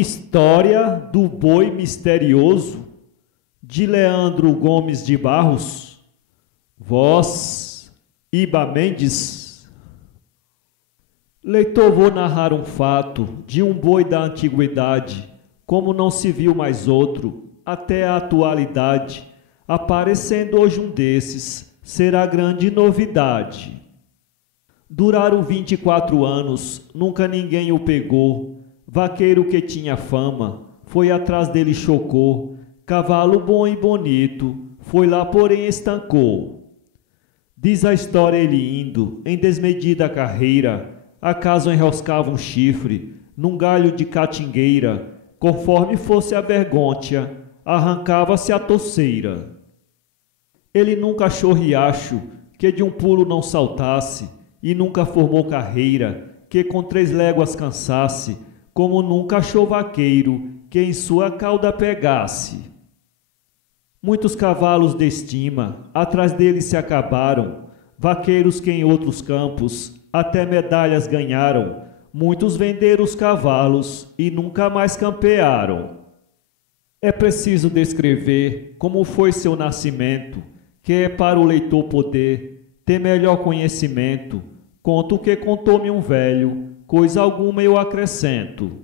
História do Boi Misterioso, de Leandro Gomes de Barros. Voz, Iba Mendes. Leitor, vou narrar um fato de um boi da antiguidade, como não se viu mais outro, até a atualidade. Aparecendo hoje um desses, será grande novidade. Duraram 24 anos, nunca ninguém o pegou. Vaqueiro que tinha fama, foi atrás dele chocou. Cavalo bom e bonito, foi lá porém estancou. Diz a história ele indo, em desmedida carreira, acaso enroscava um chifre, num galho de catingueira, conforme fosse a vergonha, arrancava-se a toceira. Ele nunca achou riacho, que de um pulo não saltasse, e nunca formou carreira, que com 3 léguas cansasse, como nunca achou vaqueiro, que em sua cauda pegasse. Muitos cavalos de estima, atrás dele se acabaram, vaqueiros que em outros campos até medalhas ganharam, muitos venderam os cavalos e nunca mais campearam. É preciso descrever como foi seu nascimento, que é para o leitor poder ter melhor conhecimento. Conto o que contou-me um velho, coisa alguma eu acrescento.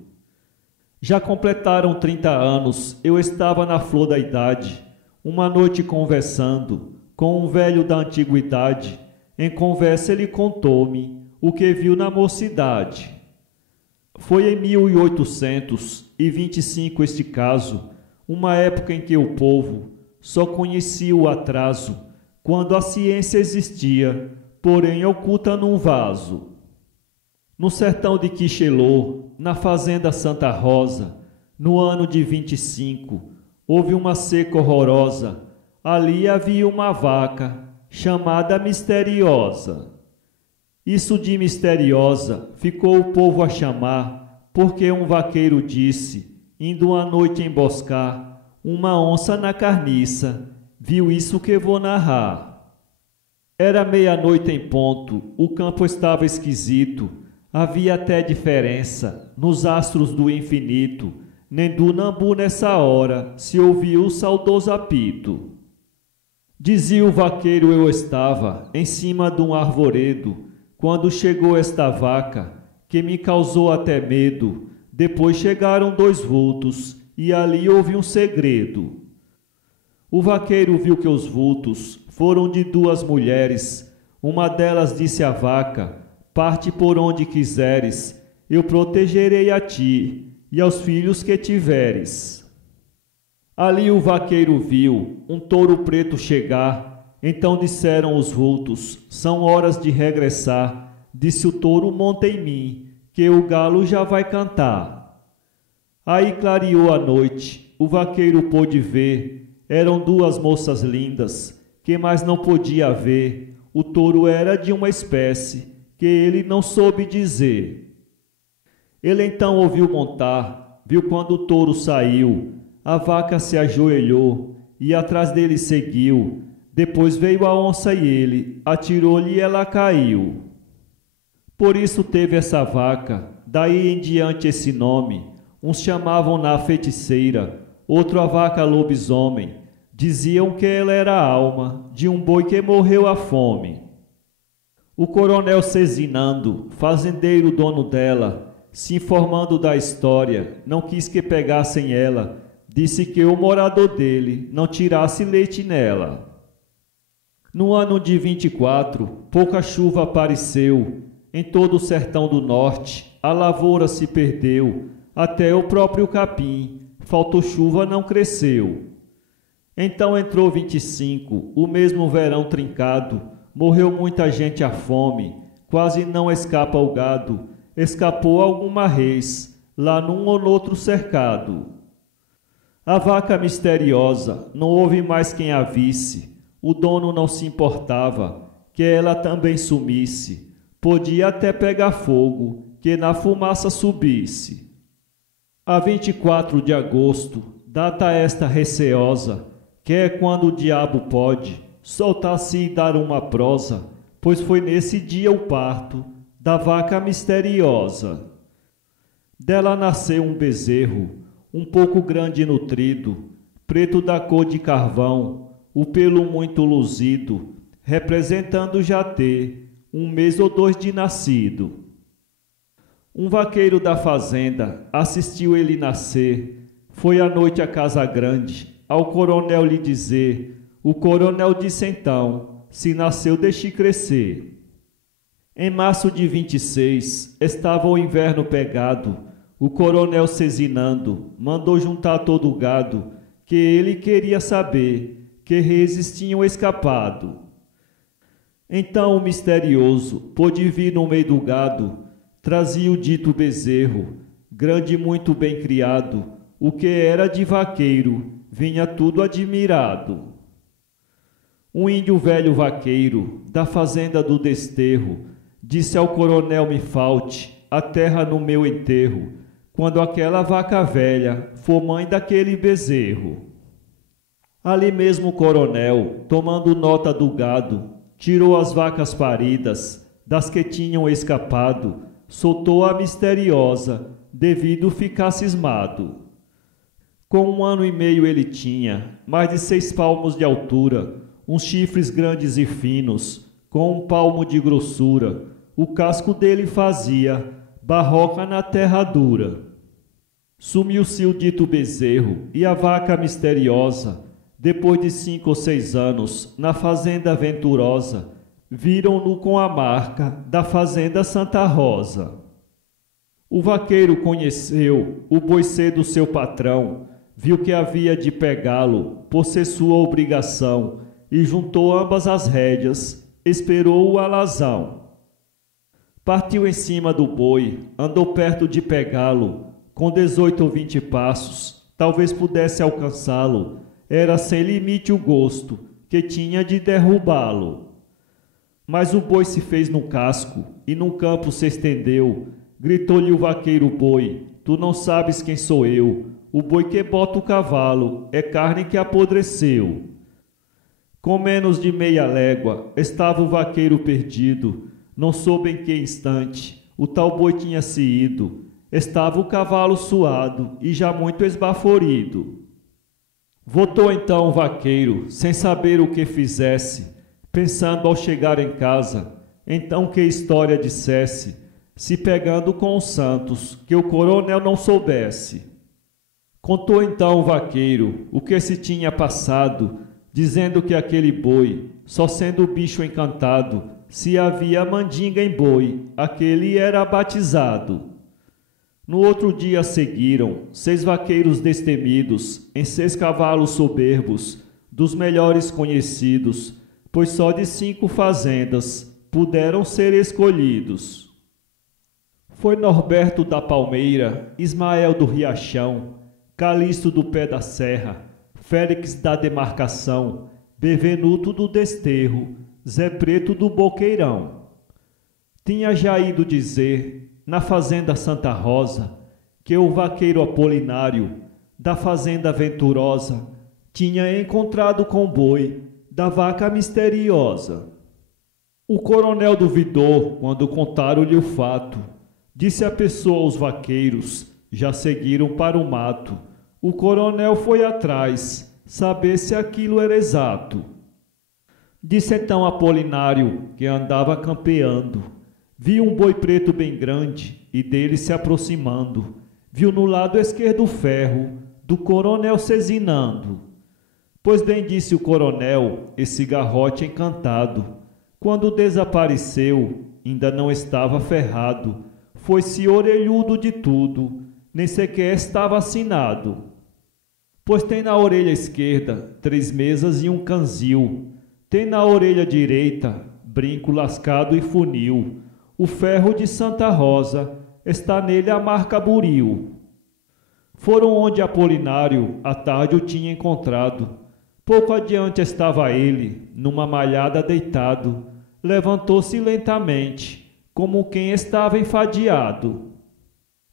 Já completaram 30 anos, eu estava na flor da idade, uma noite conversando com um velho da antiguidade. Em conversa ele contou-me o que viu na mocidade. Foi em 1825 este caso, uma época em que o povo só conhecia o atraso, quando a ciência existia, porém oculta num vaso. No sertão de Quixelô, na fazenda Santa Rosa, no ano de 25, houve uma seca horrorosa. Ali havia uma vaca, chamada Misteriosa. Isso de misteriosa ficou o povo a chamar, porque um vaqueiro disse, indo à noite emboscar, uma onça na carniça, viu isso que vou narrar. Era meia-noite em ponto, o campo estava esquisito, havia até diferença nos astros do infinito, nem do Nambu nessa hora se ouvia o saudoso apito. Dizia o vaqueiro, eu estava em cima de um arvoredo, quando chegou esta vaca, que me causou até medo. Depois chegaram 2 vultos, e ali houve um segredo. O vaqueiro viu que os vultos foram de 2 mulheres. Uma delas disse à vaca, parte por onde quiseres, eu protegerei a ti e aos filhos que tiveres. Ali o vaqueiro viu um touro preto chegar. Então disseram os vultos, são horas de regressar. Disse o touro, monta em mim, que o galo já vai cantar. Aí clareou a noite, o vaqueiro pôde ver, eram 2 moças lindas, que mais não podia ver. O touro era de uma espécie, que ele não soube dizer. Ele então ouviu montar, viu quando o touro saiu, a vaca se ajoelhou, e atrás dele seguiu. Depois veio a onça e ele atirou-lhe e ela caiu. Por isso teve essa vaca, daí em diante esse nome. Uns chamavam-na feiticeira, outro a vaca lobisomem. Diziam que ela era a alma de um boi que morreu à fome. O coronel Cezinando, fazendeiro dono dela, se informando da história, não quis que pegassem ela. Disse que o morador dele não tirasse leite nela. No ano de 24, pouca chuva apareceu. Em todo o sertão do norte, a lavoura se perdeu. Até o próprio capim, faltou chuva, não cresceu. Então entrou 25, o mesmo verão trincado. Morreu muita gente à fome, quase não escapa o gado. Escapou alguma res, lá num ou noutro cercado. A vaca misteriosa, não houve mais quem a visse. O dono não se importava que ela também sumisse. Podia até pegar fogo, que na fumaça subisse. A 24 de agosto, data esta receosa, que é quando o diabo pode soltar-se e dar uma prosa, pois foi nesse dia o parto da vaca misteriosa. Dela nasceu um bezerro, um pouco grande e nutrido, preto da cor de carvão, o pelo muito luzido, representando já ter 1 mês ou 2 de nascido. Um vaqueiro da fazenda assistiu ele nascer, foi à noite à casa grande, ao coronel lhe dizer, o coronel disse então, se nasceu deixe crescer. Em março de 26, estava o inverno pegado, o coronel cezinando, mandou juntar todo o gado, que ele queria saber que reis tinham escapado. Então o misterioso pôde vir no meio do gado, trazia o dito bezerro, grande e muito bem criado, o que era de vaqueiro, vinha tudo admirado. Um índio velho vaqueiro, da fazenda do desterro, disse ao coronel me falte a terra no meu enterro, quando aquela vaca velha for mãe daquele bezerro. Ali mesmo o coronel, tomando nota do gado, tirou as vacas paridas, das que tinham escapado, soltou a misteriosa, devido ficar cismado. Com 1 ano e meio ele tinha, mais de 6 palmos de altura, uns chifres grandes e finos, com 1 palmo de grossura, o casco dele fazia barroca na terra dura. Sumiu-se o dito bezerro e a vaca misteriosa, depois de 5 ou 6 anos, na fazenda venturosa, viram-no com a marca da fazenda Santa Rosa. O vaqueiro conheceu o boi cedo seu patrão, viu que havia de pegá-lo, por ser sua obrigação, e juntou ambas as rédeas, esperou o alazão. Partiu em cima do boi, andou perto de pegá-lo, com 18 ou 20 passos, talvez pudesse alcançá-lo, era sem limite o gosto que tinha de derrubá-lo. Mas o boi se fez no casco e num campo se estendeu, gritou-lhe o vaqueiro boi, tu não sabes quem sou eu, o boi que bota o cavalo é carne que apodreceu. Com menos de meia légua estava o vaqueiro perdido, não soube em que instante o tal boi tinha se ido, estava o cavalo suado e já muito esbaforido. Voltou então o vaqueiro, sem saber o que fizesse, pensando ao chegar em casa, então que história dissesse, se pegando com os santos, que o coronel não soubesse. Contou então o vaqueiro o que se tinha passado, dizendo que aquele boi, só sendo bicho encantado, se havia mandinga em boi, aquele era batizado. No outro dia seguiram 6 vaqueiros destemidos, em 6 cavalos soberbos, dos melhores conhecidos, pois só de 5 fazendas puderam ser escolhidos. Foi Norberto da Palmeira, Ismael do Riachão, Calixto do Pé da Serra, Félix da Demarcação, Bevenuto do Desterro, Zé Preto do Boqueirão. Tinha já ido dizer, na fazenda Santa Rosa, que o vaqueiro Apolinário, da fazenda Venturosa, tinha encontrado com boi da vaca misteriosa. O coronel duvidou quando contaram-lhe o fato. Disse a pessoa aos vaqueiros, já seguiram para o mato. O coronel foi atrás, saber se aquilo era exato. Disse então Apolinário, que andava campeando. Viu um boi preto bem grande e dele se aproximando. Viu no lado esquerdo o ferro do coronel cezinando. Pois bem disse o coronel, esse garrote encantado. Quando desapareceu, ainda não estava ferrado. Foi-se orelhudo de tudo, nem sequer estava assinado. Pois tem na orelha esquerda 3 mesas e um canzil. Tem na orelha direita brinco lascado e funil. O ferro de Santa Rosa, está nele a marca buril. Foram onde Apolinário à tarde o tinha encontrado. Pouco adiante estava ele, numa malhada deitado. Levantou-se lentamente, como quem estava enfadiado.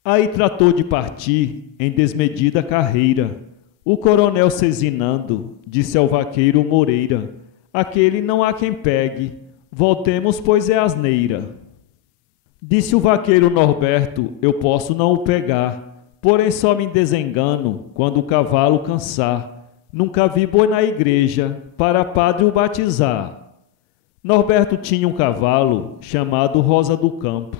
Aí tratou de partir em desmedida carreira. O coronel cezinando, disse ao vaqueiro Moreira, aquele não há quem pegue, voltemos pois é asneira. Disse o vaqueiro Norberto: eu posso não o pegar, porém só me desengano quando o cavalo cansar. Nunca vi boi na igreja para padre o batizar. Norberto tinha um cavalo chamado Rosa do Campo,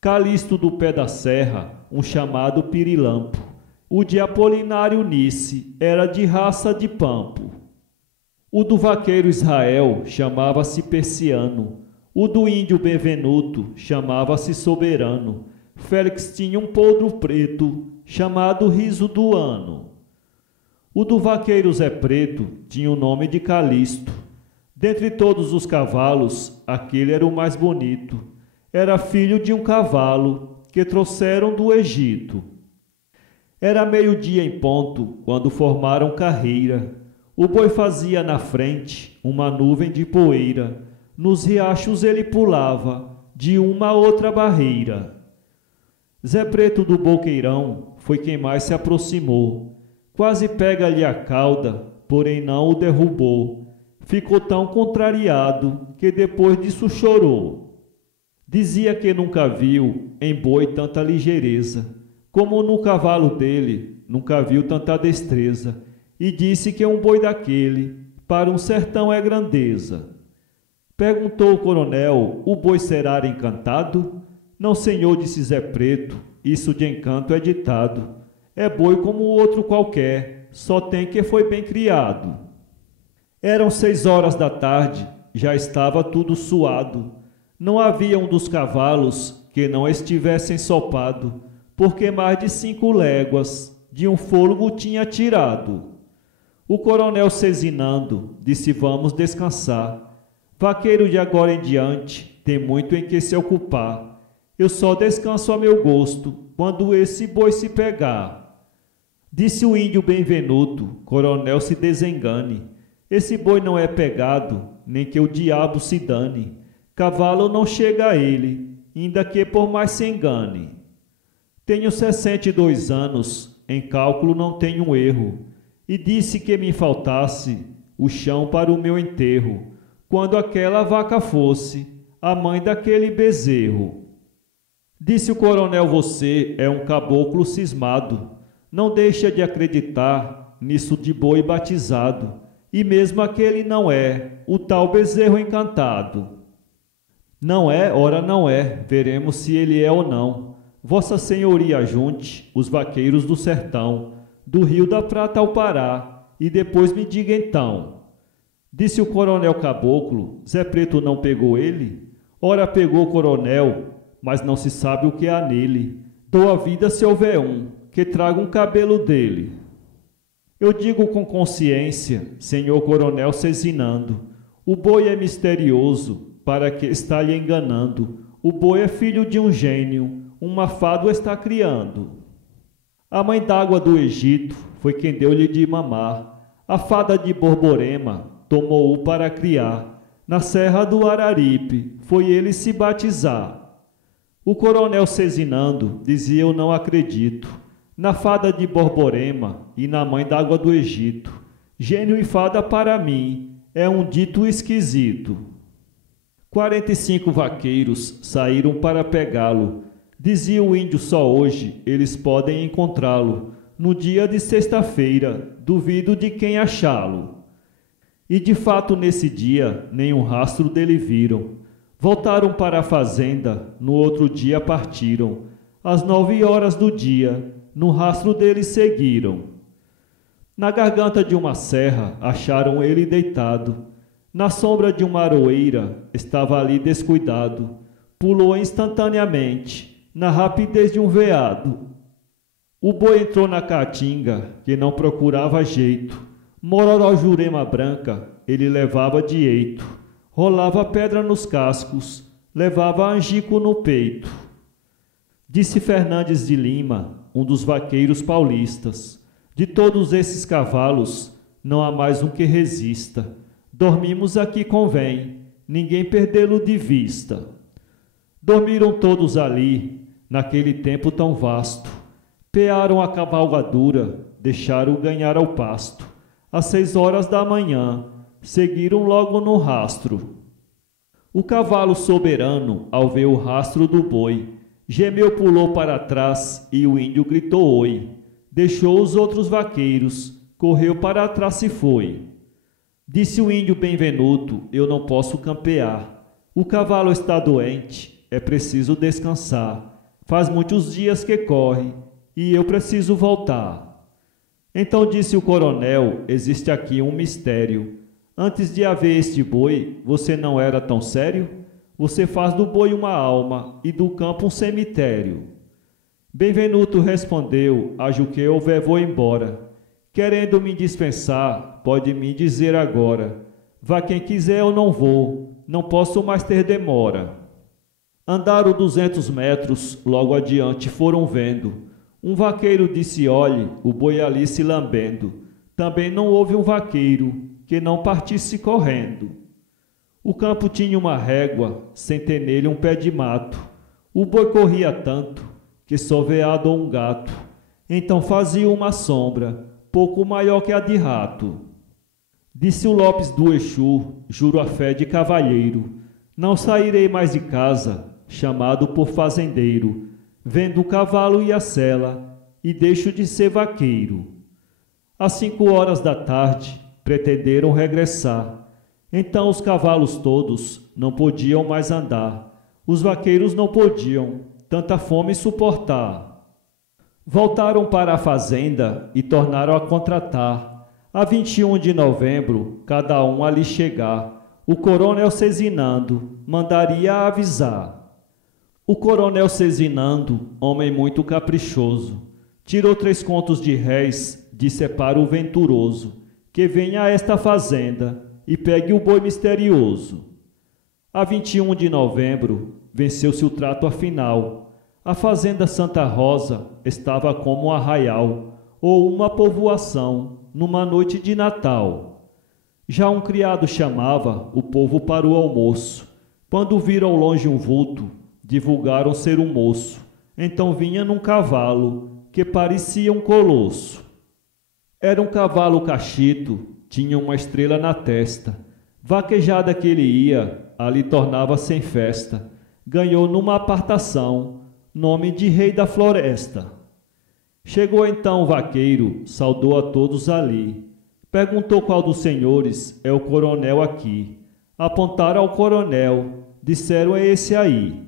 Calixto do Pé da Serra, um chamado Pirilampo. O de Apolinário Nice era de raça de Pampo. O do vaqueiro Israel chamava-se Persiano. O do índio Benvenuto chamava-se Soberano. Félix tinha um podro preto chamado Riso do Ano. O do vaqueiro Zé Preto tinha o nome de Calixto. Dentre todos os cavalos, aquele era o mais bonito. Era filho de um cavalo que trouxeram do Egito. Era meio-dia em ponto quando formaram carreira. O boi fazia na frente uma nuvem de poeira. Nos riachos ele pulava de uma a outra barreira. Zé Preto do Boqueirão foi quem mais se aproximou. Quase pega-lhe a cauda, porém não o derrubou. Ficou tão contrariado que depois disso chorou. Dizia que nunca viu em boi tanta ligeireza, como no cavalo dele nunca viu tanta destreza, e disse que um boi daquele para um sertão é grandeza. Perguntou o coronel: o boi será encantado? Não, senhor, disse Zé Preto, isso de encanto é ditado. É boi como outro qualquer, só tem que foi bem criado. Eram 6 horas da tarde, já estava tudo suado. Não havia um dos cavalos que não estivesse ensopado, porque mais de 5 léguas de um fôlego tinha tirado. O coronel cezinando disse: vamos descansar. Vaqueiro, de agora em diante tem muito em que se ocupar. Eu só descanso a meu gosto quando esse boi se pegar. Disse o índio Benvenuto: coronel, se desengane. Esse boi não é pegado, nem que o diabo se dane. Cavalo não chega a ele, ainda que por mais se engane. Tenho 62 anos, em cálculo não tenho erro, e disse que me faltasse o chão para o meu enterro, quando aquela vaca fosse a mãe daquele bezerro. Disse o coronel: você é um caboclo cismado, não deixa de acreditar nisso de boi batizado, e mesmo aquele não é o tal bezerro encantado. Não é, ora não é, veremos se ele é ou não. Vossa Senhoria junte os vaqueiros do sertão, do Rio da Prata ao Pará, e depois me diga então. Disse o coronel caboclo: Zé Preto não pegou ele? Ora pegou o coronel, mas não se sabe o que há nele. Dou a vida se houver um, que traga um cabelo dele. Eu digo com consciência, senhor coronel cezinando, o boi é misterioso, para que está lhe enganando. O boi é filho de um gênio, uma fada o está criando. A mãe d'água do Egito foi quem deu-lhe de mamar. A fada de Borborema tomou-o para criar. Na serra do Araripe foi ele se batizar. O coronel cezinando dizia: eu não acredito na fada de Borborema e na mãe d'água do Egito. Gênio e fada para mim é um dito esquisito. 45 vaqueiros saíram para pegá-lo. Dizia o índio: só hoje eles podem encontrá-lo. No dia de sexta-feira, duvido de quem achá-lo. E de fato nesse dia nenhum rastro dele viram. Voltaram para a fazenda, no outro dia partiram. Às 9 horas do dia, no rastro dele seguiram. Na garganta de uma serra acharam ele deitado. Na sombra de uma aroeira estava ali descuidado. Pulou instantaneamente, na rapidez de um veado. O boi entrou na caatinga, que não procurava jeito. Mororó Jurema branca ele levava de eito. Rolava pedra nos cascos, levava angico no peito. Disse Fernandes de Lima, um dos vaqueiros paulistas: de todos esses cavalos, não há mais um que resista. Dormimos aqui convém, ninguém perdê-lo de vista. Dormiram todos ali, naquele tempo tão vasto. Pearam a cavalgadura, deixaram ganhar ao pasto. Às 6 horas da manhã, seguiram logo no rastro. O cavalo soberano, ao ver o rastro do boi, gemeu, pulou para trás e o índio gritou oi. Deixou os outros vaqueiros, correu para trás e foi. Disse o índio benvenuto, eu não posso campear. O cavalo está doente, é preciso descansar. Faz muitos dias que corre e eu preciso voltar. Então disse o coronel, existe aqui um mistério. Antes de haver este boi, você não era tão sério? Você faz do boi uma alma e do campo um cemitério. Benvenuto respondeu, acho que eu vou embora. Querendo me dispensar, pode me dizer agora. Vá quem quiser, eu não vou, não posso mais ter demora. Andaram 200 metros, logo adiante foram vendo. Um vaqueiro disse, olhe, o boi ali se lambendo. Também não houve um vaqueiro que não partisse correndo. O campo tinha uma régua, sem ter nele um pé de mato. O boi corria tanto, que só veado ou um gato. Então fazia uma sombra, pouco maior que a de rato. Disse o Lopes do Exu, juro a fé de cavalheiro, não sairei mais de casa, chamado por fazendeiro, vendo o cavalo e a sela, e deixo de ser vaqueiro. Às 5 horas da tarde, pretenderam regressar. Então os cavalos todos não podiam mais andar. Os vaqueiros não podiam tanta fome suportar. Voltaram para a fazenda e tornaram a contratar. A 21 de novembro, cada um ali chegar. O coronel Cezinando mandaria avisar. O coronel Cezinando, homem muito caprichoso, tirou 3 contos de réis, disse para o venturoso, que venha a esta fazenda e pegue o boi misterioso. A 21 de novembro, venceu-se o trato afinal. A fazenda Santa Rosa estava como um arraial, ou uma povoação, numa noite de Natal. Já um criado chamava o povo para o almoço. Quando viram ao longe um vulto, divulgaram ser um moço. Então vinha num cavalo, que parecia um colosso. Era um cavalo cachito, tinha uma estrela na testa. Vaquejada que ele ia, ali tornava-se em festa. Ganhou numa apartação, nome de rei da floresta. Chegou então o vaqueiro, saudou a todos ali. Perguntou qual dos senhores é o coronel aqui. Apontaram ao coronel, disseram é esse aí.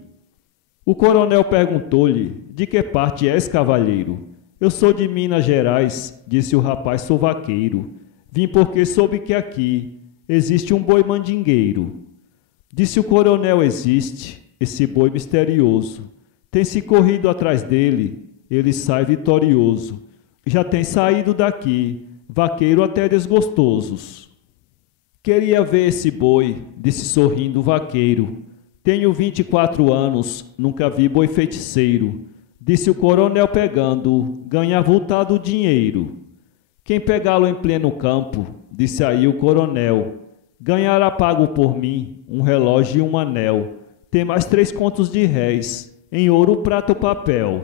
O coronel perguntou-lhe, de que parte és, cavalheiro? Eu sou de Minas Gerais, disse o rapaz, sou vaqueiro. Vim porque soube que aqui existe um boi mandingueiro. Disse o coronel, existe esse boi misterioso. Tem-se corrido atrás dele, ele sai vitorioso. Já tem saído daqui, vaqueiro até desgostosos. Queria ver esse boi, disse sorrindo o vaqueiro. Tenho 24 anos, nunca vi boi feiticeiro. Disse o coronel pegando, ganha avultado dinheiro. Quem pegá-lo em pleno campo, disse aí o coronel, ganhará pago por mim um relógio e um anel. Tem mais 3 contos de réis, em ouro, prata ou papel.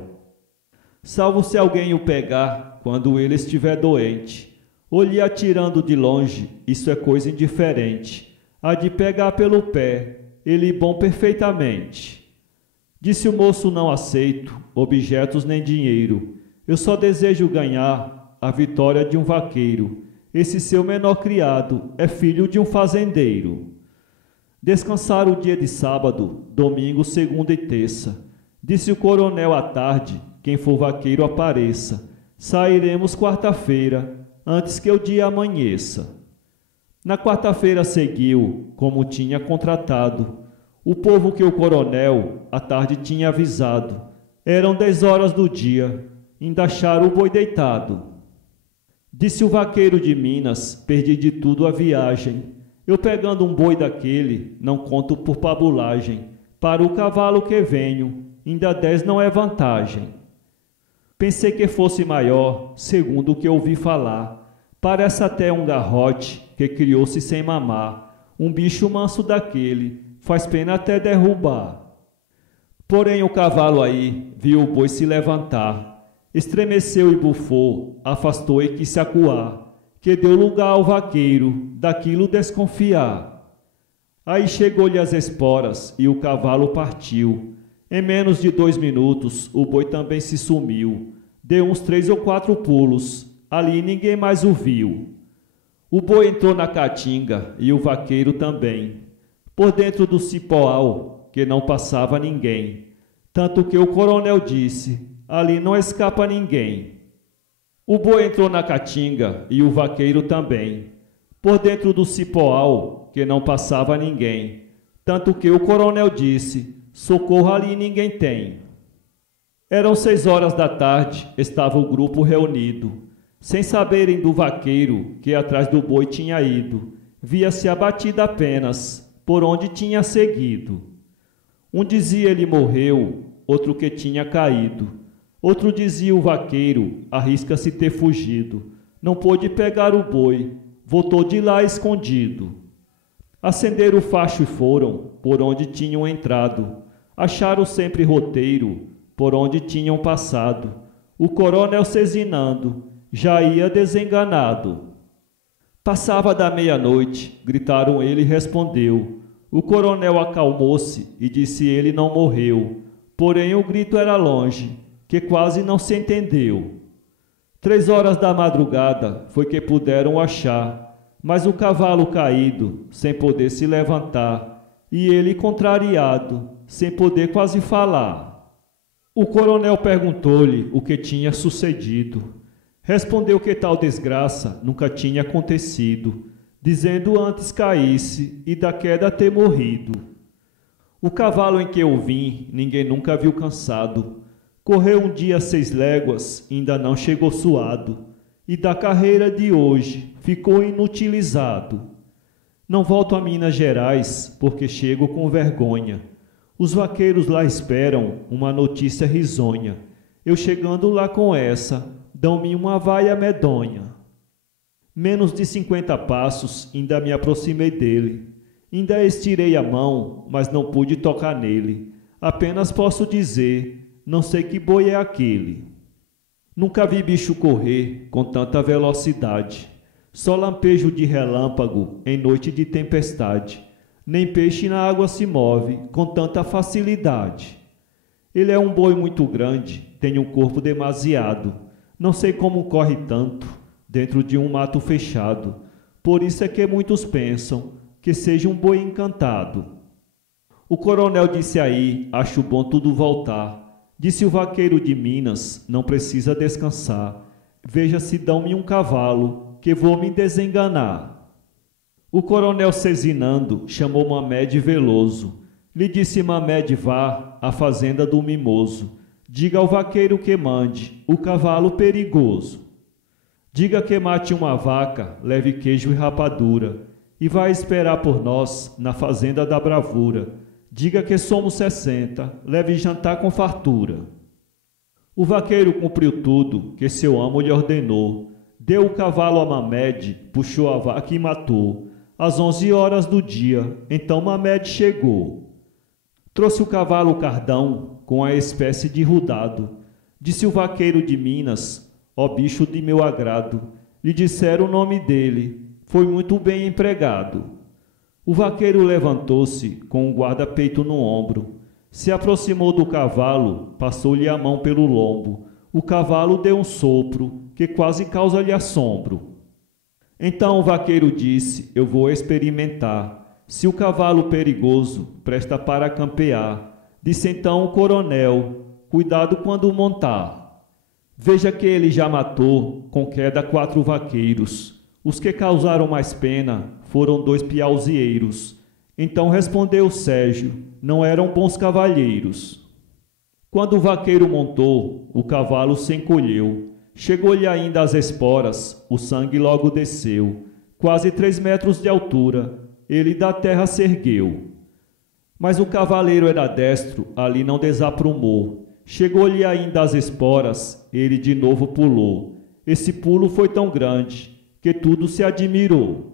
Salvo se alguém o pegar, quando ele estiver doente. Ou lhe atirando de longe, isso é coisa indiferente. Há de pegar pelo pé, ele bom perfeitamente. Disse o moço, não aceito objetos nem dinheiro. Eu só desejo ganhar a vitória de um vaqueiro. Esse seu menor criado é filho de um fazendeiro. Descansaram o dia de sábado, domingo, segunda e terça. Disse o coronel à tarde, quem for vaqueiro apareça. Sairemos quarta-feira, antes que o dia amanheça. Na quarta-feira seguiu, como tinha contratado. O povo que o coronel à tarde tinha avisado. Eram 10 horas do dia, ainda acharam o boi deitado. Disse o vaqueiro de Minas, perdi de tudo a viagem. Eu pegando um boi daquele, não conto por pabulagem. Para o cavalo que venho, ainda 10 não é vantagem. Pensei que fosse maior, segundo o que ouvi falar. Parece até um garrote que criou-se sem mamar. Um bicho manso daquele, faz pena até derrubar. Porém o cavalo aí viu o boi se levantar. Estremeceu e bufou, afastou e quis se acuar, que deu lugar ao vaqueiro daquilo desconfiar. Aí chegou-lhe as esporas e o cavalo partiu. Em menos de 2 minutos, o boi também se sumiu. Deu uns 3 ou 4 pulos. Ali ninguém mais o viu. O boi entrou na caatinga e o vaqueiro também. Por dentro do cipoal, que não passava ninguém. Tanto que o coronel disse, ali não escapa ninguém. O boi entrou na caatinga e o vaqueiro também. Por dentro do cipoal, que não passava ninguém. Tanto que o coronel disse, socorro ali ninguém tem. Eram 6 horas da tarde, estava o grupo reunido. Sem saberem do vaqueiro, que atrás do boi tinha ido. Via-se a batida apenas, por onde tinha seguido. Um dizia ele morreu, outro que tinha caído. Outro dizia o vaqueiro, arrisca-se ter fugido. Não pôde pegar o boi, voltou de lá escondido. Acenderam o facho e foram, por onde tinham entrado. Acharam sempre roteiro, por onde tinham passado. O coronel cezinando, já ia desenganado. Passava da meia-noite, gritaram ele e respondeu. O coronel acalmou-se e disse ele não morreu. Porém o grito era longe, que quase não se entendeu. 3 horas da madrugada foi que puderam achar, mas o cavalo caído, sem poder se levantar, e ele contrariado, sem poder quase falar. O coronel perguntou-lhe o que tinha sucedido. Respondeu que tal desgraça nunca tinha acontecido, dizendo antes caísse e da queda ter morrido. O cavalo em que eu vim ninguém nunca viu cansado. Correu um dia 6 léguas, ainda não chegou suado, e da carreira de hoje ficou inutilizado. Não volto a Minas Gerais, porque chego com vergonha. Os vaqueiros lá esperam uma notícia risonha. Eu chegando lá com essa, dão-me uma vaia medonha. Menos de 50 passos, ainda me aproximei dele. Ainda estirei a mão, mas não pude tocar nele. Apenas posso dizer, não sei que boi é aquele. Nunca vi bicho correr com tanta velocidade. Só lampejo de relâmpago em noite de tempestade. Nem peixe na água se move com tanta facilidade. Ele é um boi muito grande, tem um corpo demasiado. Não sei como corre tanto, dentro de um mato fechado. Por isso é que muitos pensam que seja um boi encantado. O coronel disse aí, acho bom tudo voltar. Disse o vaqueiro de Minas, não precisa descansar. Veja se dão-me um cavalo, que vou me desenganar. O coronel cezinando chamou Mamed Veloso. Lhe disse Mamed vá à fazenda do Mimoso. Diga ao vaqueiro que mande o cavalo perigoso. Diga que mate uma vaca, leve queijo e rapadura, e vai esperar por nós na fazenda da bravura. Diga que somos 60, leve jantar com fartura. O vaqueiro cumpriu tudo que seu amo lhe ordenou. Deu o cavalo a Mamed, puxou a vaca e matou. Às 11 horas do dia, então Mamed chegou. Trouxe o cavalo cardão com a espécie de rudado. Disse o vaqueiro de Minas, ó bicho de meu agrado. Lhe disseram o nome dele, foi muito bem empregado. O vaqueiro levantou-se com o guarda-peito no ombro. Se aproximou do cavalo, passou-lhe a mão pelo lombo. O cavalo deu um sopro, que quase causa-lhe assombro. Então o vaqueiro disse, eu vou experimentar. Se o cavalo perigoso presta para campear. Disse então o coronel, cuidado quando montar. Veja que ele já matou com queda 4 vaqueiros. Os que causaram mais pena foram 2 piauzieiros. Então respondeu Sérgio, não eram bons cavalheiros. Quando o vaqueiro montou, o cavalo se encolheu. Chegou-lhe ainda as esporas, o sangue logo desceu. Quase 3 metros de altura, ele da terra se ergueu. Mas o cavaleiro era destro, ali não desaprumou. Chegou-lhe ainda as esporas, ele de novo pulou. Esse pulo foi tão grande, que tudo se admirou.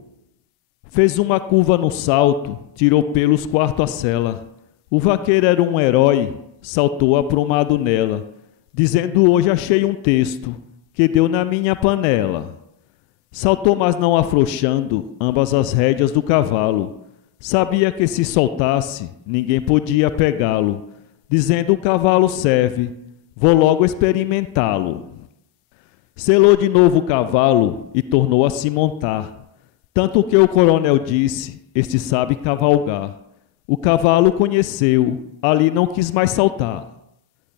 Fez uma curva no salto, tirou pelos 4 a sela. O vaqueiro era um herói, saltou aprumado nela, dizendo hoje achei um texto, que deu na minha panela. Saltou, mas não afrouxando ambas as rédeas do cavalo. Sabia que se soltasse, ninguém podia pegá-lo, dizendo: o cavalo serve, vou logo experimentá-lo. Selou de novo o cavalo e tornou a se montar. Tanto que o coronel disse: este sabe cavalgar. O cavalo conheceu, ali não quis mais saltar.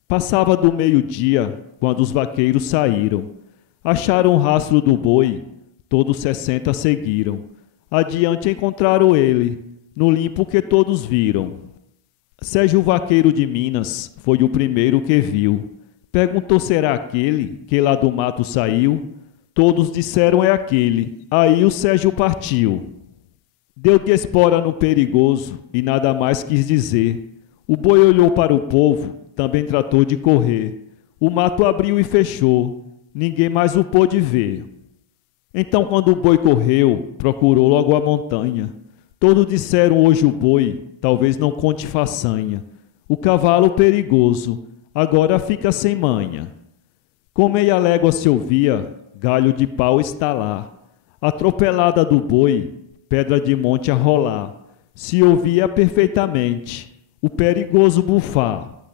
Passava do meio-dia, quando os vaqueiros saíram. Acharam o rastro do boi, todos 60 seguiram. Adiante encontraram ele, no limpo que todos viram. Sérgio Vaqueiro de Minas foi o primeiro que viu. Perguntou: será aquele que lá do mato saiu? Todos disseram: é aquele. Aí o Sérgio partiu. Deu de espora no perigoso e nada mais quis dizer. O boi olhou para o povo, também tratou de correr. O mato abriu e fechou, ninguém mais o pôde ver. Então, quando o boi correu, procurou logo a montanha. Todos disseram: hoje o boi talvez não conte façanha. O cavalo perigoso agora fica sem manha. Com meia légua se ouvia galho de pau estalar, atropelada do boi, pedra de monte a rolar. Se ouvia perfeitamente o perigoso bufar.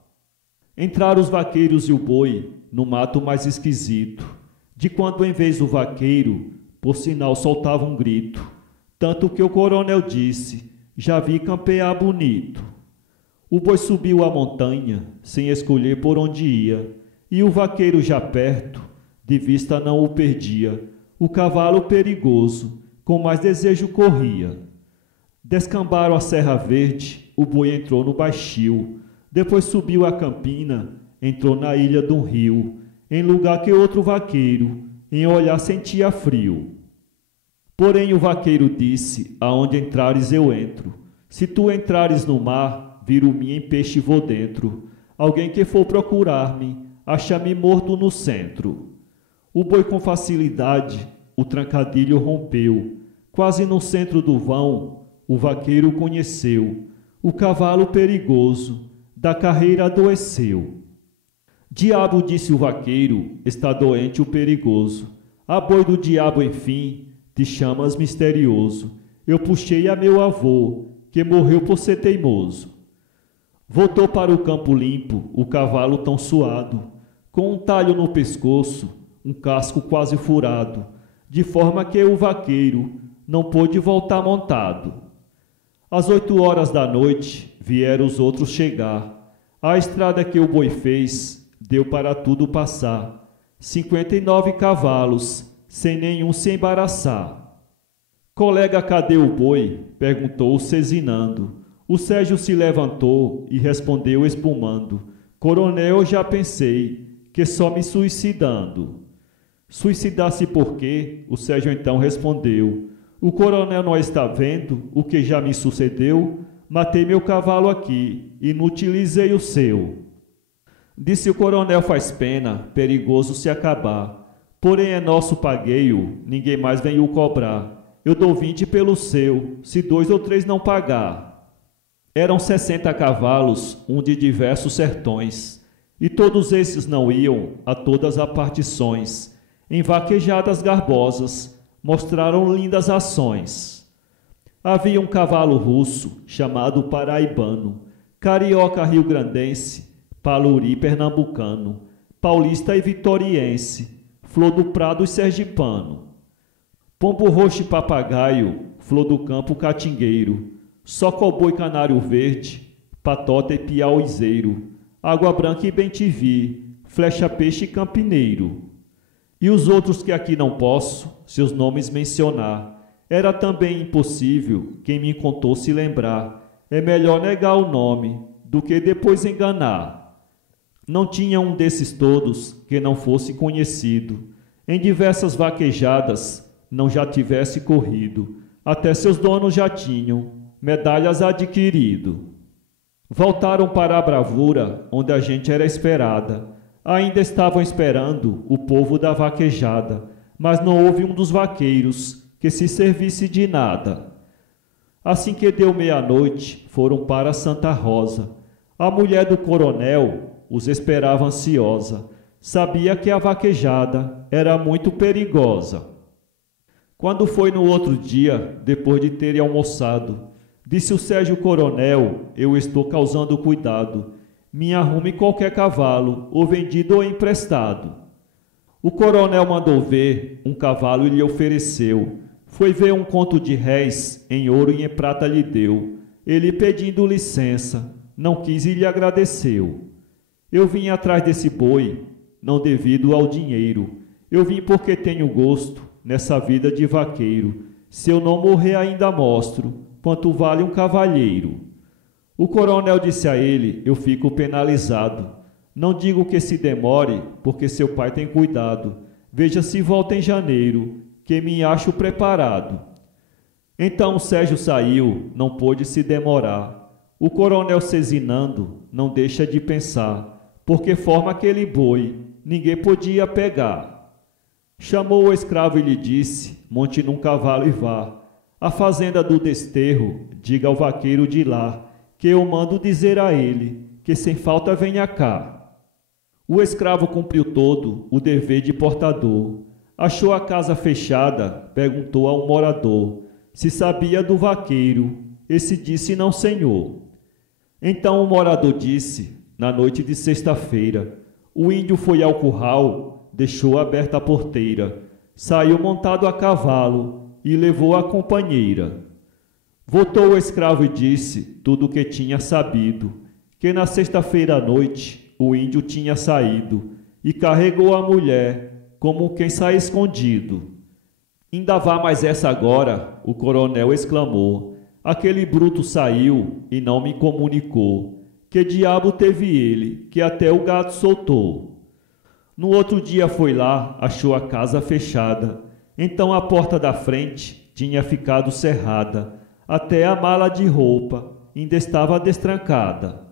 Entraram os vaqueiros e o boi no mato mais esquisito, de quando em vez o vaqueiro, por sinal, soltava um grito. Tanto que o coronel disse: já vi campear bonito. O boi subiu a montanha, sem escolher por onde ia, e o vaqueiro já perto, de vista não o perdia. O cavalo perigoso, com mais desejo corria. Descambaram a Serra Verde, o boi entrou no baixio. Depois subiu a campina, entrou na ilha de um rio, em lugar que outro vaqueiro, em olhar sentia frio. Porém o vaqueiro disse: aonde entrares eu entro. Se tu entrares no mar, viro-me em peixe vou dentro. Alguém que for procurar-me, acha-me morto no centro. O boi com facilidade o trancadilho rompeu. Quase no centro do vão, o vaqueiro conheceu. O cavalo perigoso da carreira adoeceu. Diabo, disse o vaqueiro, está doente o perigoso. A boi do diabo, enfim, te chamas misterioso. Eu puxei a meu avô, que morreu por ser teimoso. Voltou para o campo limpo, o cavalo tão suado, com um talho no pescoço, um casco quase furado, de forma que o vaqueiro não pôde voltar montado. Às 8 horas da noite vieram os outros chegar. A estrada que o boi fez deu para tudo passar. 59 cavalos, sem nenhum se embaraçar. Colega, cadê o boi? Perguntou Cezinando. O Sérgio se levantou e respondeu espumando: Coronel, já pensei que só me suicidando. Suicidar-se por quê? O Sérgio então respondeu: o coronel não está vendo o que já me sucedeu? Matei meu cavalo aqui, inutilizei o seu. Disse o coronel: faz pena, perigoso se acabar. Porém é nosso pagueio, ninguém mais vem o cobrar. Eu dou 20 pelo seu, se 2 ou 3 não pagar. Eram 60 cavalos, um de diversos sertões, e todos esses não iam a todas as partições. Em vaquejadas garbosas, mostraram lindas ações. Havia um cavalo russo, chamado paraibano, carioca rio-grandense, paluri pernambucano, paulista e vitoriense, flor do prado e sergipano. Pombo roxo e papagaio, flor do campo catingueiro, socoboi canário verde, patota e piauizeiro, água branca e bem-te-vi, flecha peixe e campineiro. E os outros que aqui não posso seus nomes mencionar, era também impossível quem me contou se lembrar. É melhor negar o nome do que depois enganar. Não tinha um desses todos que não fosse conhecido, em diversas vaquejadas não já tivesse corrido, até seus donos já tinham medalhas adquirido. Voltaram para a bravura onde a gente era esperada. Ainda estavam esperando o povo da vaquejada, mas não houve um dos vaqueiros que se servisse de nada. Assim que deu meia-noite, foram para Santa Rosa. A mulher do coronel os esperava ansiosa. Sabia que a vaquejada era muito perigosa. Quando foi no outro dia, depois de terem almoçado, Disse o Sérgio Coronel: eu estou causando cuidado. Me arrume qualquer cavalo, ou vendido ou emprestado. O coronel mandou ver um cavalo e lhe ofereceu. Foi ver um conto de réis, em ouro e em prata lhe deu. Ele pedindo licença, não quis e lhe agradeceu. Eu vim atrás desse boi, não devido ao dinheiro. Eu vim porque tenho gosto nessa vida de vaqueiro. Se eu não morrer ainda mostro quanto vale um cavalheiro. O coronel disse a ele: eu fico penalizado. Não digo que se demore, porque seu pai tem cuidado. Veja se volta em janeiro, que me acho preparado. Então o Sérgio saiu, não pôde se demorar. O coronel cezinando, não deixa de pensar, porque forma aquele boi, ninguém podia pegar. Chamou o escravo e lhe disse: monte num cavalo e vá. A fazenda do desterro, diga ao vaqueiro de lá, que eu mando dizer a ele, que sem falta venha cá. O escravo cumpriu todo o dever de portador. Achou a casa fechada, perguntou ao morador se sabia do vaqueiro. Esse disse: não, senhor. Então o morador disse: na noite de sexta-feira, o índio foi ao curral, deixou aberta a porteira, saiu montado a cavalo e levou a companheira. Voltou o escravo e disse tudo o que tinha sabido, que na sexta-feira à noite o índio tinha saído e carregou a mulher como quem sai escondido. Ainda vá mais essa agora, o coronel exclamou. Aquele bruto saiu e não me comunicou. Que diabo teve ele, que até o gato soltou? No outro dia foi lá, achou a casa fechada. Então a porta da frente tinha ficado cerrada. Até a mala de roupa ainda estava destrancada.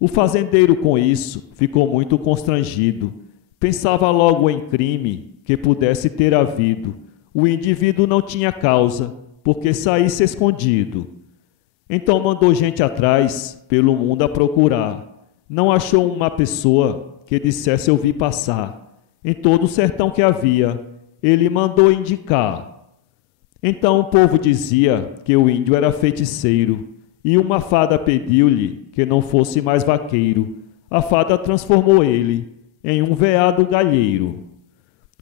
O fazendeiro com isso ficou muito constrangido. Pensava logo em crime que pudesse ter havido. O indivíduo não tinha causa, porque saísse escondido. Então mandou gente atrás, pelo mundo a procurar. Não achou uma pessoa que dissesse eu vi passar. Em todo o sertão que havia, ele mandou indicar. Então o povo dizia que o índio era feiticeiro, e uma fada pediu-lhe que não fosse mais vaqueiro. A fada transformou ele em um veado galheiro.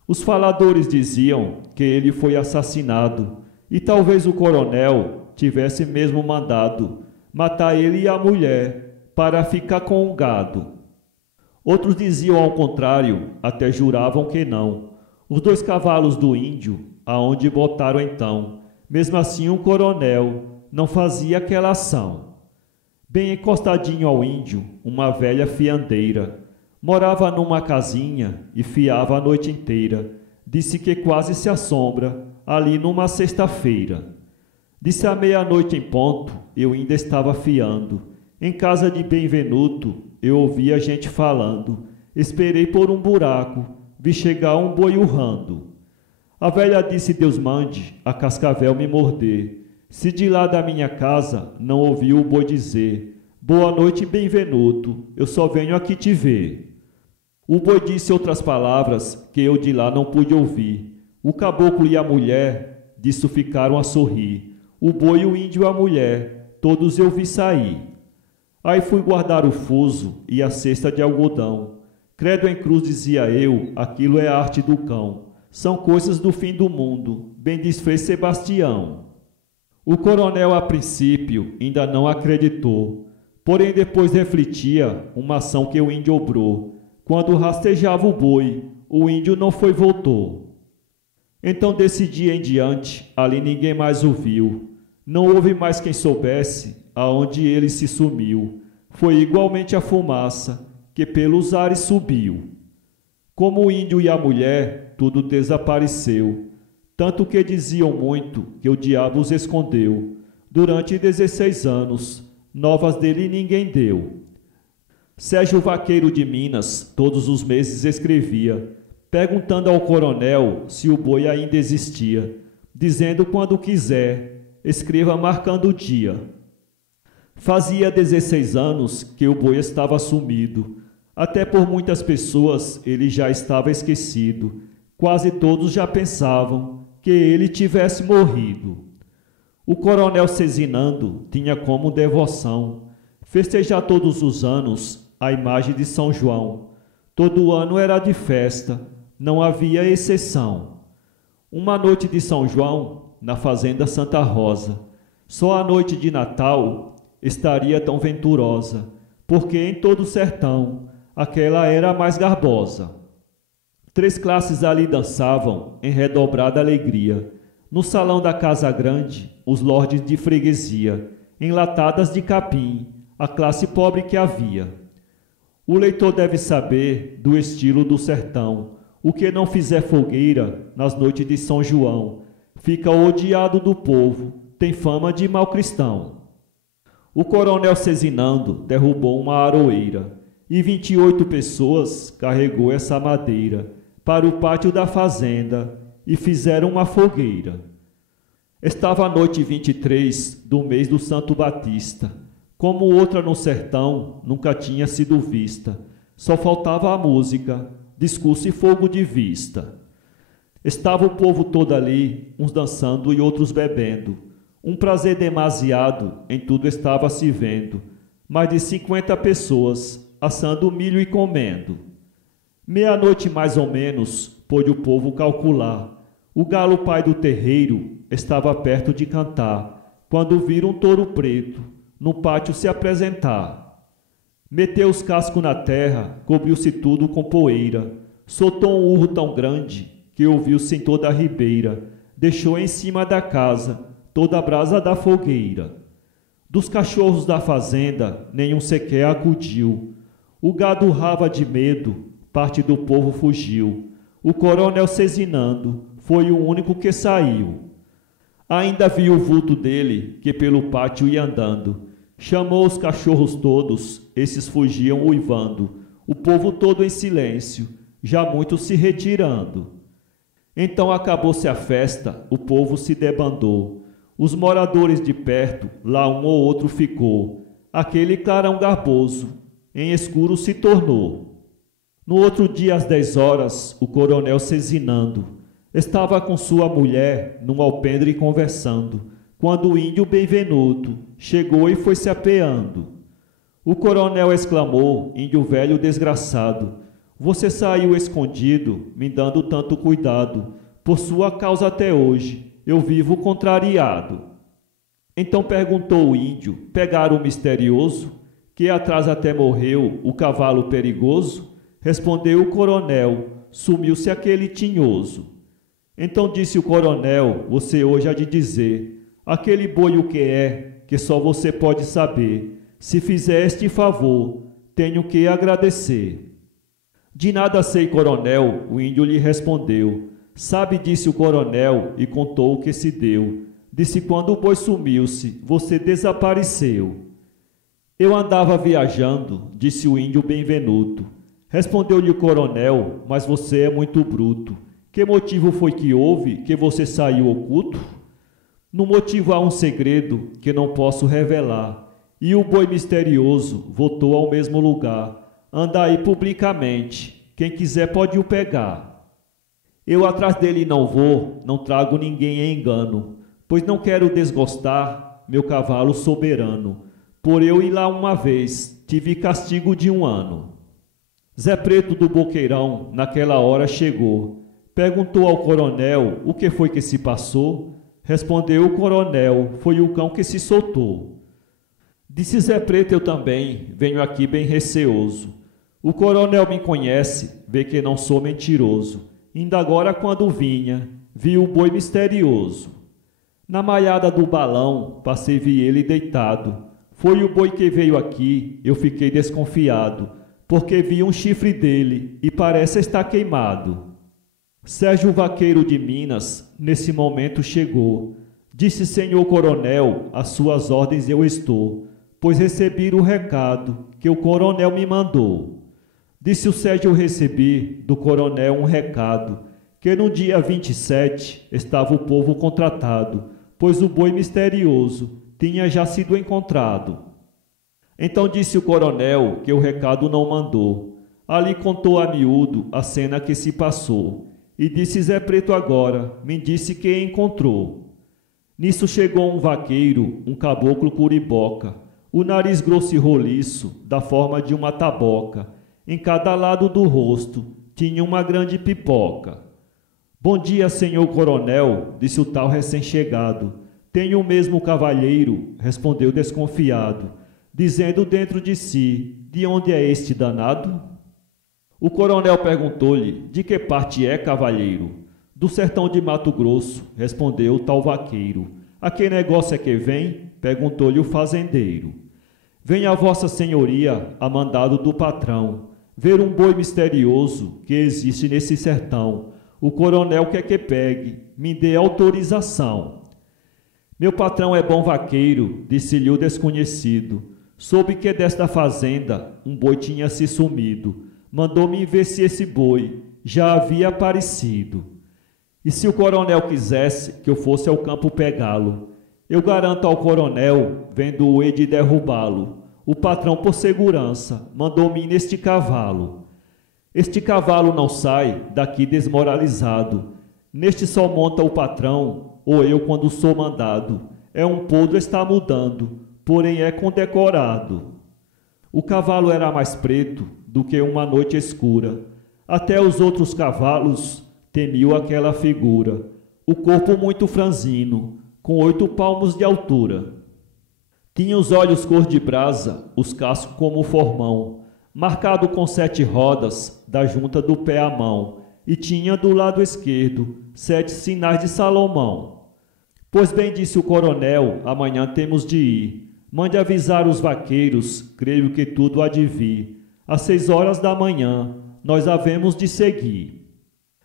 Os faladores diziam que ele foi assassinado, e talvez o coronel tivesse mesmo mandado matar ele e a mulher para ficar com o gado. Outros diziam ao contrário, até juravam que não. Os 2 cavalos do índio, aonde botaram então? Mesmo assim o coronel não fazia aquela ação. Bem encostadinho ao índio, uma velha fiandeira. Morava numa casinha e fiava a noite inteira. Disse que quase se assombra ali numa sexta-feira. Disse à meia-noite em ponto, eu ainda estava fiando. Em casa de Benvenuto eu ouvia gente falando. Esperei por um buraco, vi chegar um boi urrando. A velha disse: Deus mande a cascavel me morder. Se de lá da minha casa não ouvi o boi dizer: boa noite, Benvenuto, eu só venho aqui te ver. O boi disse outras palavras que eu de lá não pude ouvir. O caboclo e a mulher disso ficaram a sorrir. O boi, o índio e a mulher, todos eu vi sair. Aí fui guardar o fuso e a cesta de algodão. Credo em cruz, dizia eu, aquilo é a arte do cão. São coisas do fim do mundo, bem diz Frei Sebastião. O coronel, a princípio, ainda não acreditou. Porém, depois refletia uma ação que o índio obrou. Quando rastejava o boi, o índio não foi voltou. Então, desse dia em diante, ali ninguém mais o viu. Não houve mais quem soubesse aonde ele se sumiu. Foi igualmente a fumaça que pelos ares subiu. Como o índio e a mulher, tudo desapareceu. Tanto que diziam muito que o diabo os escondeu. Durante 16 anos, novas dele ninguém deu. Sérgio Vaqueiro de Minas, todos os meses escrevia, perguntando ao coronel se o boi ainda existia, dizendo quando quiser, escreva marcando o dia. Fazia 16 anos que o boi estava sumido. Até por muitas pessoas ele já estava esquecido. Quase todos já pensavam que ele tivesse morrido. O coronel Cezinando tinha como devoção festejar todos os anos a imagem de São João. Todo ano era de festa, não havia exceção. Uma noite de São João, na fazenda Santa Rosa, só a noite de Natal estaria tão venturosa, porque em todo o sertão aquela era a mais garbosa. 3 classes ali dançavam em redobrada alegria. No salão da casa grande, os lordes de freguesia, enlatadas de capim, a classe pobre que havia. O leitor deve saber do estilo do sertão. O que não fizer fogueira nas noites de São João, fica odiado do povo, tem fama de mau cristão. O coronel Cezinando derrubou uma aroeira, e 28 pessoas carregou essa madeira para o pátio da fazenda e fizeram uma fogueira. Estava a noite 23 do mês do Santo Batista. Como outra no sertão nunca tinha sido vista. Só faltava a música, discurso e fogo de vista. Estava o povo todo ali, uns dançando e outros bebendo. Um prazer demasiado em tudo estava se vendo. Mais de 50 pessoas assando milho e comendo. Meia-noite mais ou menos, pôde o povo calcular. O galo pai do terreiro estava perto de cantar, quando viram um touro preto no pátio se apresentar. Meteu os cascos na terra, cobriu-se tudo com poeira, soltou um urro tão grande que ouviu-se em toda a ribeira, deixou em cima da casa toda a brasa da fogueira. Dos cachorros da fazenda, nenhum sequer acudiu. O gado urrava de medo, parte do povo fugiu. O coronel Cezinando foi o único que saiu. Ainda viu o vulto dele, que pelo pátio ia andando. Chamou os cachorros todos, esses fugiam uivando. O povo todo em silêncio, já muitos se retirando. Então acabou-se a festa, o povo se debandou. Os moradores de perto, lá um ou outro ficou. Aquele clarão garboso, em escuro se tornou. No outro dia, às 10 horas, o coronel Cezinando estava com sua mulher num alpendre conversando, quando o índio Benvenuto chegou e foi se apeando. O coronel exclamou, índio velho desgraçado, você saiu escondido, me dando tanto cuidado, por sua causa até hoje eu vivo contrariado. Então perguntou o índio, pegaram o misterioso, que atrás até morreu o cavalo perigoso? Respondeu o coronel, sumiu-se aquele tinhoso. Então disse o coronel, você hoje há de dizer, aquele boi o que é, que só você pode saber. Se fizer este favor, tenho que agradecer. De nada sei, coronel, o índio lhe respondeu. Sabe, disse o coronel, e contou o que se deu. Disse, quando o boi sumiu-se, você desapareceu. Eu andava viajando, disse o índio Benvenuto. Respondeu-lhe o coronel, mas você é muito bruto. Que motivo foi que houve que você saiu oculto? No motivo há um segredo que não posso revelar. E o boi misterioso voltou ao mesmo lugar. Anda aí publicamente, quem quiser pode o pegar. Eu atrás dele não vou, não trago ninguém em engano, pois não quero desgostar meu cavalo soberano. Por eu ir lá uma vez, tive castigo de 1 ano. Zé Preto do Boqueirão, naquela hora chegou. Perguntou ao coronel o que foi que se passou. Respondeu o coronel, foi o cão que se soltou. Disse Zé Preto, eu também venho aqui bem receoso. O coronel me conhece, vê que não sou mentiroso. Ainda agora quando vinha, vi o boi misterioso. Na maiada do balão, passei vi ele deitado. Foi o boi que veio aqui, eu fiquei desconfiado, porque vi um chifre dele e parece estar queimado. Sérgio Vaqueiro de Minas, nesse momento chegou. Disse, senhor coronel, às suas ordens eu estou, pois recebi o recado que o coronel me mandou. Disse o Sérgio, recebi do coronel um recado, que no dia 27 estava o povo contratado, pois o boi misterioso tinha já sido encontrado. Então disse o coronel que o recado não mandou. Ali contou a miúdo a cena que se passou. E disse Zé Preto agora, me disse que encontrou. Nisso chegou um vaqueiro, um caboclo curiboca, o nariz grosso e roliço, da forma de uma taboca. Em cada lado do rosto tinha uma grande pipoca. Bom dia, senhor coronel, disse o tal recém-chegado. Tenho o mesmo cavalheiro, respondeu desconfiado, dizendo dentro de si, de onde é este danado? O coronel perguntou-lhe, de que parte é, cavalheiro? Do sertão de Mato Grosso, respondeu o tal vaqueiro. A que negócio é que vem? Perguntou-lhe o fazendeiro. Vem a vossa senhoria, a mandado do patrão, ver um boi misterioso que existe nesse sertão. O coronel quer que pegue, me dê autorização. Meu patrão é bom vaqueiro, disse-lhe o desconhecido. Soube que desta fazenda um boi tinha se sumido. Mandou-me ver se esse boi já havia aparecido. E se o coronel quisesse que eu fosse ao campo pegá-lo, eu garanto ao coronel, vendo-o hei de derrubá-lo. O patrão, por segurança, mandou-me neste cavalo. Este cavalo não sai daqui desmoralizado. Neste só monta o patrão, ou eu quando sou mandado. É um podre está mudando, porém é condecorado. O cavalo era mais preto do que uma noite escura. Até os outros cavalos temiam aquela figura. O corpo muito franzino, com 8 palmos de altura. Tinha os olhos cor de brasa, os cascos como formão, marcado com 7 rodas, da junta do pé à mão, e tinha do lado esquerdo 7 sinais de Salomão. Pois bem, disse o coronel, amanhã temos de ir. Mande avisar os vaqueiros, creio que tudo há de vir. Às 6 horas da manhã, nós havemos de seguir.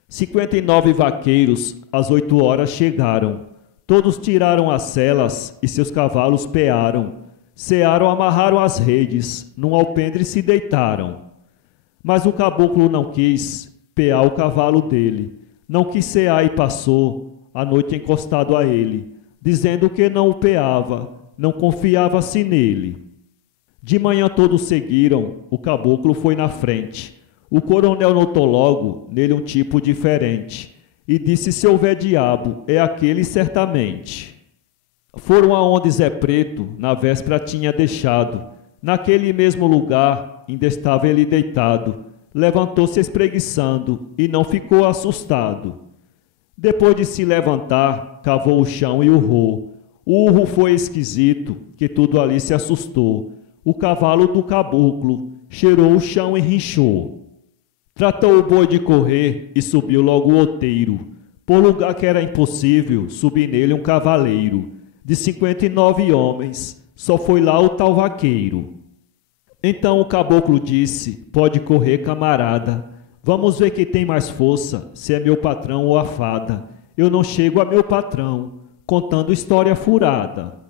59 vaqueiros, às 8 horas chegaram. Todos tiraram as selas e seus cavalos pearam. Cearam, amarraram as redes, num alpendre se deitaram. Mas o caboclo não quis pear o cavalo dele. Não quis cear e passou a noite encostado a ele, dizendo que não o peava, não confiava-se nele. De manhã todos seguiram, o caboclo foi na frente. O coronel notou logo nele um tipo diferente e disse: se houver diabo, é aquele certamente. Foram aonde Zé Preto na véspera tinha deixado. Naquele mesmo lugar ainda estava ele deitado. Levantou-se espreguiçando e não ficou assustado. Depois de se levantar, cavou o chão e urrou. O urro foi esquisito, que tudo ali se assustou. O cavalo do caboclo cheirou o chão e rinchou. Tratou o boi de correr e subiu logo o outeiro. Por lugar que era impossível subir nele um cavaleiro. De 59 homens, só foi lá o tal vaqueiro. Então o caboclo disse: pode correr, camarada. Vamos ver quem tem mais força, se é meu patrão ou a fada. Eu não chego a meu patrão, contando história furada.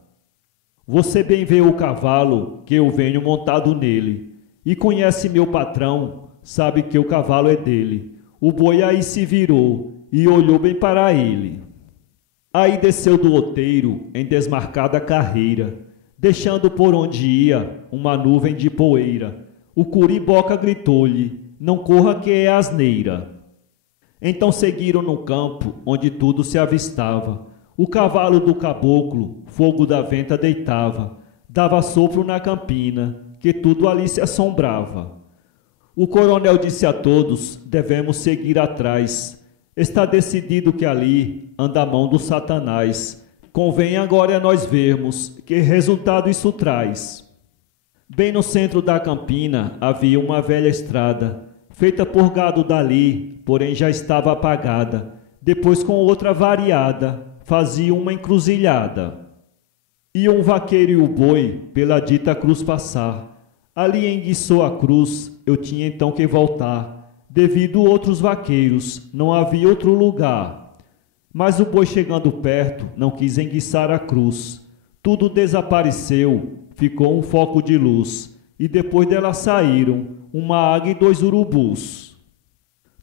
Você bem vê o cavalo, que eu venho montado nele, e conhece meu patrão, sabe que o cavalo é dele. O boi aí se virou e olhou bem para ele. Aí desceu do outeiro em desmarcada carreira, deixando por onde ia uma nuvem de poeira. O curiboca gritou-lhe: não corra que é asneira. Então seguiram no campo onde tudo se avistava. O cavalo do caboclo, fogo da venta deitava, dava sopro na campina, que tudo ali se assombrava. O coronel disse a todos: devemos seguir atrás. Está decidido que ali anda a mão do Satanás. Convém agora nós vermos que resultado isso traz. Bem no centro da campina havia uma velha estrada, feita por gado dali, porém já estava apagada. Depois com outra variada, fazia uma encruzilhada. E um vaqueiro e o boi pela dita cruz passar. Ali enguiçou a cruz, eu tinha então que voltar. Devido outros vaqueiros, não havia outro lugar. Mas o boi chegando perto, não quis enguiçar a cruz. Tudo desapareceu, ficou um foco de luz. E depois dela saíram uma águia e 2 urubus.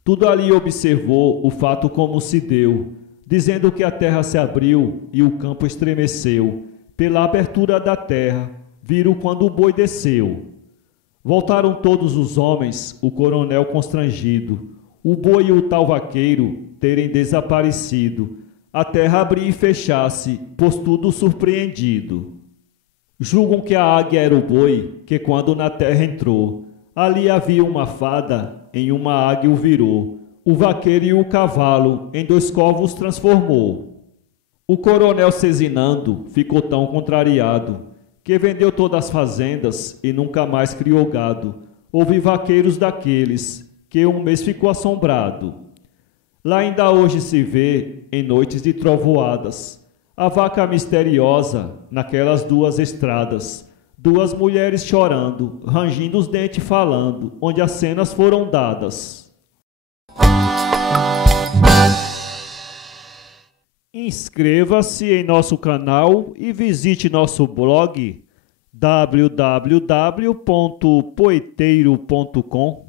Tudo ali observou o fato como se deu, dizendo que a terra se abriu e o campo estremeceu. Pela abertura da terra, viram quando o boi desceu. Voltaram todos os homens, o coronel constrangido, o boi e o tal vaqueiro terem desaparecido. a terra abrir e fechasse, pois tudo surpreendido. Julgam que a águia era o boi, que quando na terra entrou, ali havia uma fada, em uma águia o virou, o vaqueiro e o cavalo em 2 corvos transformou. O coronel Cezinando ficou tão contrariado, que vendeu todas as fazendas e nunca mais criou gado. Houve vaqueiros daqueles, que um mês ficou assombrado. Lá ainda hoje se vê, em noites de trovoadas, a vaca misteriosa naquelas 2 estradas, 2 mulheres chorando, rangindo os dentes falando, onde as cenas foram dadas. Inscreva-se em nosso canal e visite nosso blog www.poeteiro.com.